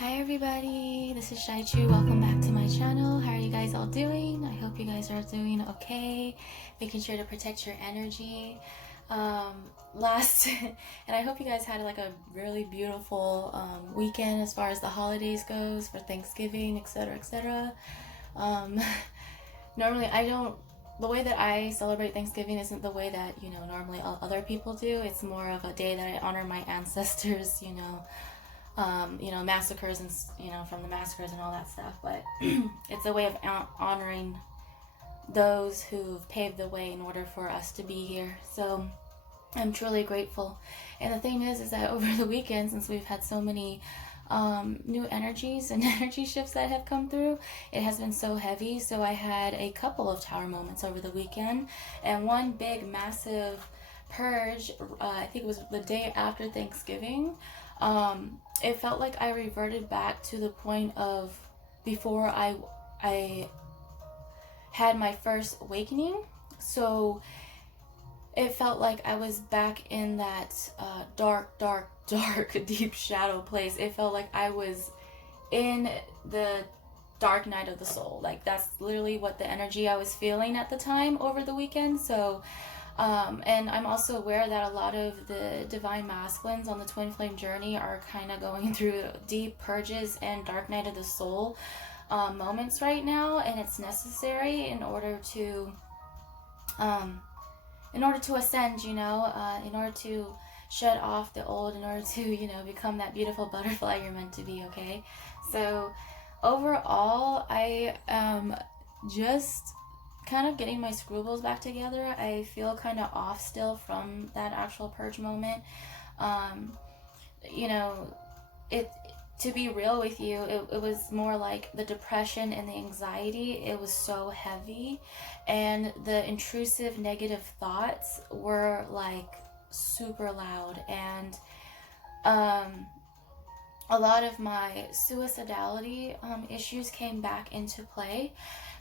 Hi everybody, this is Cheychuu. Welcome back to my channel. How are you guys all doing? I hope you guys are doing okay. Making sure to protect your energy. And I hope you guys had like a really beautiful weekend as far as the holidays goes for Thanksgiving, etc., etc. Um, Normally the way that I celebrate Thanksgiving isn't the way that, normally other people do. It's more of a day that I honor my ancestors, massacres and, from the massacres and all that stuff. But it's a way of honoring those who've paved the way in order for us to be here. So I'm truly grateful. And the thing is that over the weekend, since we've had so many new energies and energy shifts that have come through, it has been so heavy. So I had a couple of tower moments over the weekend, and one big massive purge, I think it was the day after Thanksgiving. It felt like I reverted back to the point of before I had my first awakening. So it felt like I was back in that dark, deep shadow place. It felt like I was in the dark night of the soul. Like that's literally what the energy I was feeling at the time over the weekend. So and I'm also aware that a lot of the divine masculines on the twin flame journey are kind of going through deep purges and dark night of the soul moments right now, and it's necessary in order to ascend, in order to shed off the old, in order to, become that beautiful butterfly you're meant to be, okay? So overall, I am just kind of getting my screwballs back together. I feel kind of off still from that actual purge moment. To be real with you, it was more like the depression and the anxiety. It was so heavy, and the intrusive negative thoughts were like super loud, and a lot of my suicidality issues came back into play.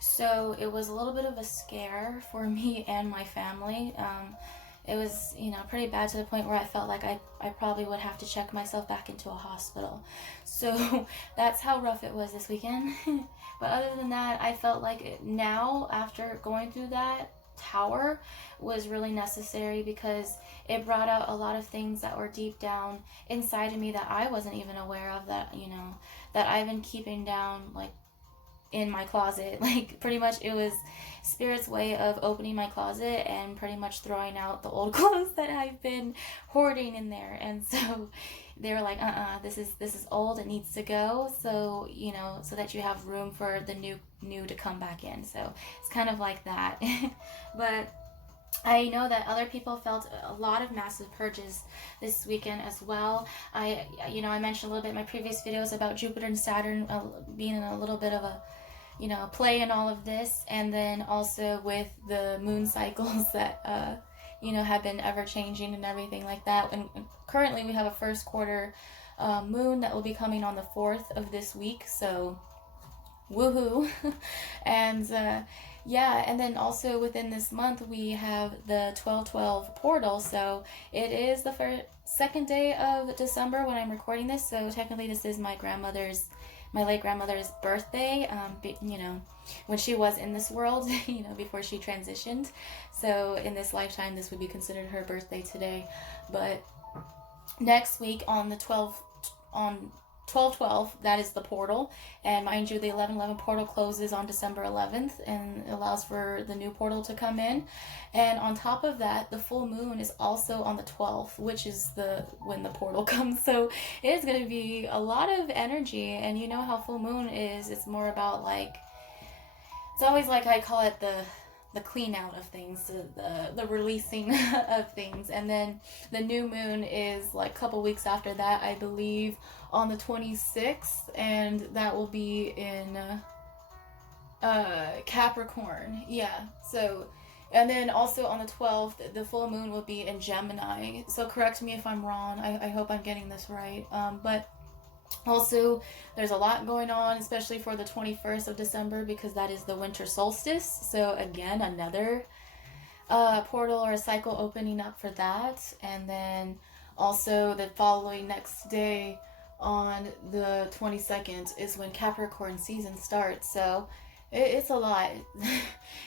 So it was a little bit of a scare for me and my family. It was, pretty bad to the point where I felt like I probably would have to check myself back into a hospital. So that's how rough it was this weekend. But other than that, I felt like now, after going through that tower, was really necessary, because it brought out a lot of things that were deep down inside of me that I wasn't even aware of, that, that I've been keeping down, like, in my closet. Like, pretty much it was Spirit's way of opening my closet and pretty much throwing out the old clothes that I've been hoarding in there. And so they were like, this is old, it needs to go, so so that you have room for the new to come back in. So it's kind of like that. But I know that other people felt a lot of massive purges this weekend as well. I mentioned a little bit in my previous videos about Jupiter and Saturn being in a little bit of a play in all of this, and then also with the moon cycles that have been ever changing and everything like that. And currently we have a first quarter moon that will be coming on the 4th of this week, so woohoo. And and then also within this month we have the 12/12 portal. So it is the second day of December when I'm recording this, so technically this is my late grandmother's birthday, when she was in this world, before she transitioned. So in this lifetime, this would be considered her birthday today. But next week on 12/12, that is the portal. And mind you, the 11/11 portal closes on December 11th and allows for the new portal to come in. And on top of that, the full moon is also on the 12th, which is when the portal comes. So it is going to be a lot of energy. And you know how full moon is, it's more about it's always like, I call it the clean out of things, the releasing of things. And then the new moon is like a couple weeks after that, I believe, on the 26th, and that will be in Capricorn. Yeah. So, and then also on the 12th, the full moon will be in Gemini. So correct me if I'm wrong. I hope I'm getting this right. But also, there's a lot going on, especially for the 21st of December, because that is the winter solstice. So again, another portal or a cycle opening up for that. And then also the following next day on the 22nd is when Capricorn season starts. So it's a lot.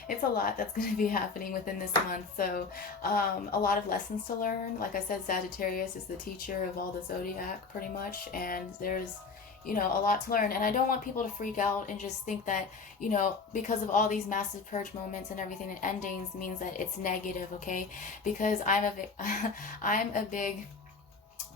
It's a lot that's going to be happening within this month. So a lot of lessons to learn. Like I said, Sagittarius is the teacher of all the zodiac pretty much, and there's a lot to learn. And I don't want people to freak out and just think that because of all these massive purge moments and everything and endings means that it's negative. Okay, because I'm a big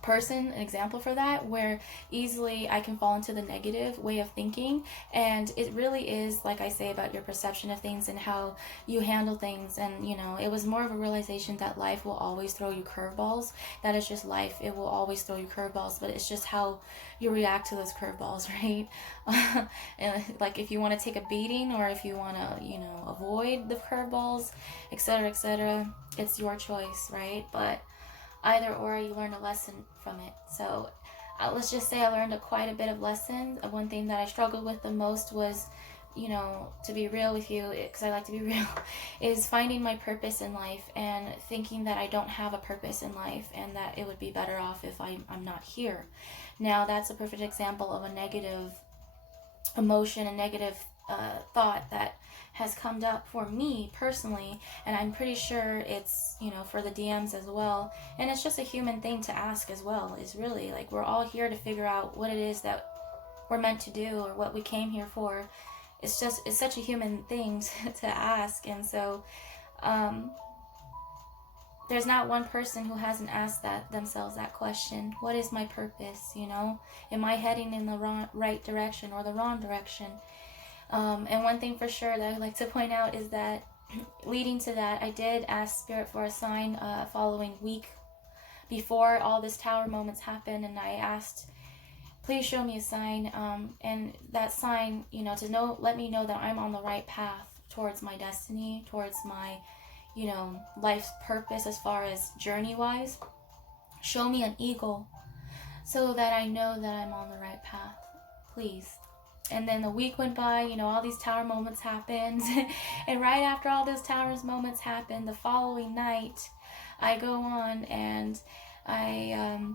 person, an example for that, where easily I can fall into the negative way of thinking. And it really is, like I say, about your perception of things and how you handle things. And it was more of a realization that life will always throw you curveballs. That is just life. It will always throw you curveballs, but it's just how you react to those curveballs, right? And like if you want to take a beating or if you want to avoid the curveballs, etc., it's your choice, right? But either or, you learn a lesson from it. So let's just say I learned quite a bit of lessons. One thing that I struggled with the most was, to be real with you, because I like to be real, is finding my purpose in life and thinking that I don't have a purpose in life and that it would be better off if I'm not here. Now, that's a perfect example of a negative emotion, a negative thought that has come up for me personally, and I'm pretty sure it's for the DMs as well. And it's just a human thing to ask as well, is really like we're all here to figure out what it is that we're meant to do or what we came here for. It's such a human thing to ask. And so there's not one person who hasn't asked themselves that question. What is my purpose? Am I heading in the right direction or the wrong direction? And one thing for sure that I'd like to point out is that leading to that, I did ask Spirit for a sign following week before all this tower moments happened, and I asked, please show me a sign, and that sign, let me know that I'm on the right path towards my destiny, towards my, life's purpose as far as journey-wise. Show me an eagle so that I know that I'm on the right path, please. And then the week went by, all these tower moments happened. And right after all those towers moments happened, the following night, I go on and I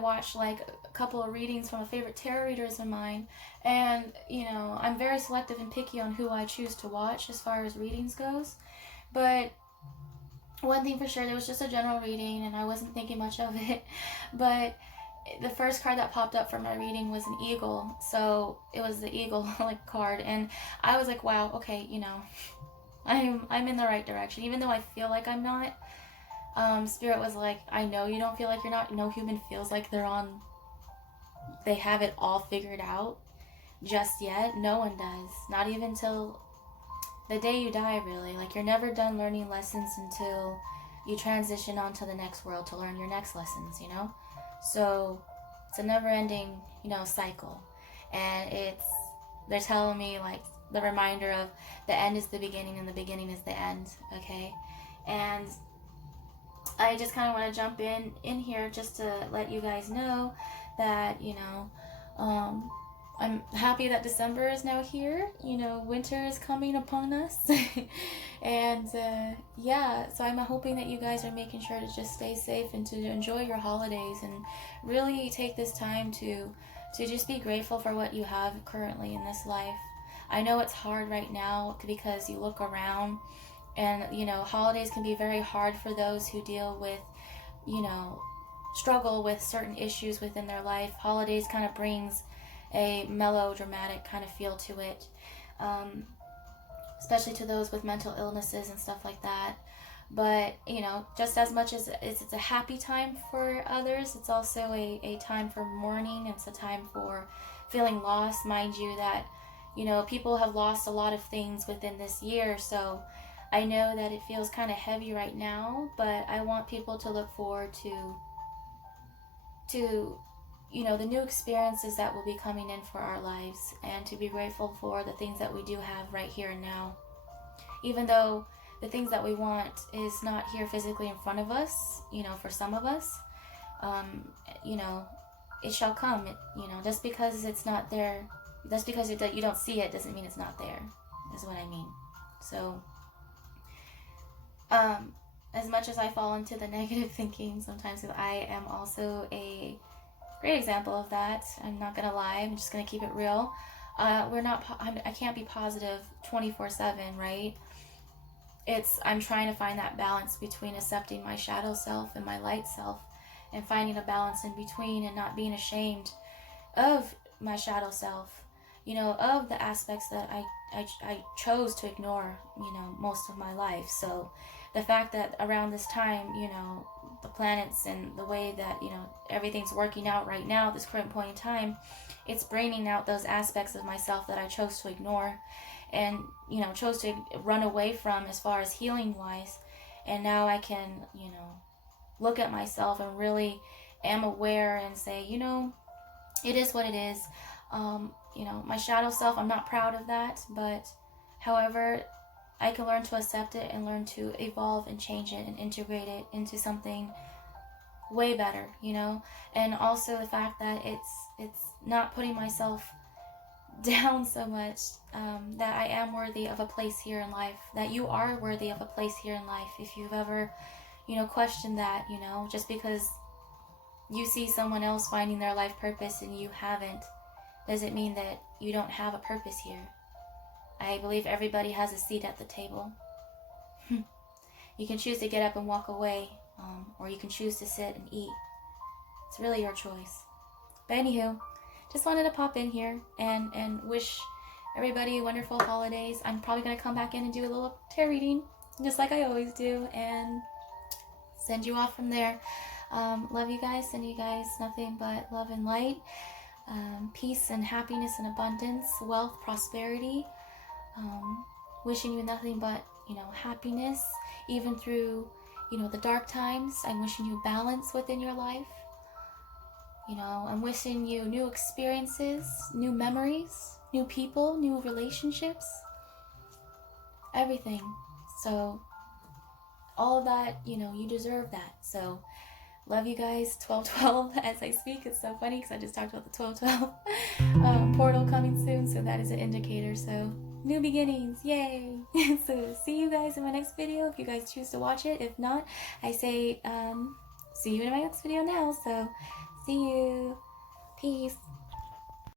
watched like a couple of readings from a favorite tarot readers of mine. And, I'm very selective and picky on who I choose to watch as far as readings goes. But one thing for sure, there was just a general reading and I wasn't thinking much of it. But the first card that popped up for my reading was an eagle. So it was the eagle like card, and I was like, wow, okay, I'm in the right direction, even though I feel like I'm not. Spirit was like, I know you don't feel like you're not. No human feels like they have it all figured out just yet. No one does, not even till the day you die, really. Like, you're never done learning lessons until you transition on to the next world to learn your next lessons, So it's a never-ending, cycle. And they're telling me, like, the reminder of the end is the beginning and the beginning is the end, okay? And I just kind of want to jump in here just to let you guys know that, I'm happy that December is now here. Winter is coming upon us. And so I'm hoping that you guys are making sure to just stay safe and to enjoy your holidays and really take this time to just be grateful for what you have currently in this life. I know it's hard right now because you look around and, holidays can be very hard for those who deal with, struggle with certain issues within their life. Holidays kind of brings a melodramatic kind of feel to it, especially to those with mental illnesses and stuff like that. But, just as much as it's a happy time for others, it's also a time for mourning. It's a time for feeling lost. Mind you that, people have lost a lot of things within this year, so I know that it feels kind of heavy right now, but I want people to look forward to the new experiences that will be coming in for our lives, and to be grateful for the things that we do have right here and now. Even though the things that we want is not here physically in front of us, for some of us, it shall come. Just because it's not there, just because you don't see it doesn't mean it's not there, is what I mean. So, as much as I fall into the negative thinking sometimes, I am also a great example of that. I'm not gonna lie. I'm just gonna keep it real. We're not. I can't be positive 24/7, right? I'm trying to find that balance between accepting my shadow self and my light self, and finding a balance in between, and not being ashamed of my shadow self, you know, of the aspects that I chose to ignore, you know, most of my life. So the fact that around this time, you know, the planets and the way that, you know, everything's working out right now, this current point in time, it's bringing out those aspects of myself that I chose to ignore and, you know, chose to run away from as far as healing wise. And now I can, you know, look at myself and really am aware and say, you know, it is what it is. You know, my shadow self, I'm not proud of that, but however, I can learn to accept it and learn to evolve and change it and integrate it into something way better, you know. And also the fact that it's not putting myself down so much, that I am worthy of a place here in life, that you are worthy of a place here in life. If you've ever, you know, questioned that, you know, just because you see someone else finding their life purpose and you haven't, doesn't mean that you don't have a purpose here. I believe everybody has a seat at the table. You can choose to get up and walk away, or you can choose to sit and eat. It's really your choice. But anywho, just wanted to pop in here and wish everybody wonderful holidays. I'm probably going to come back in and do a little tarot reading, just like I always do, and send you off from there. Love you guys. Send you guys nothing but love and light, peace and happiness and abundance, wealth, prosperity. Wishing you nothing but, you know, happiness, even through, you know, the dark times. I'm wishing you balance within your life. You know, I'm wishing you new experiences, new memories, new people, new relationships, everything. So all of that, you know, you deserve that. So love you guys. 12/12 as I speak. It's so funny because I just talked about the 12/12 portal coming soon. So that is an indicator. So new beginnings. Yay. So see you guys in my next video if you guys choose to watch it. If not, I say see you in my next video now. So see you. Peace.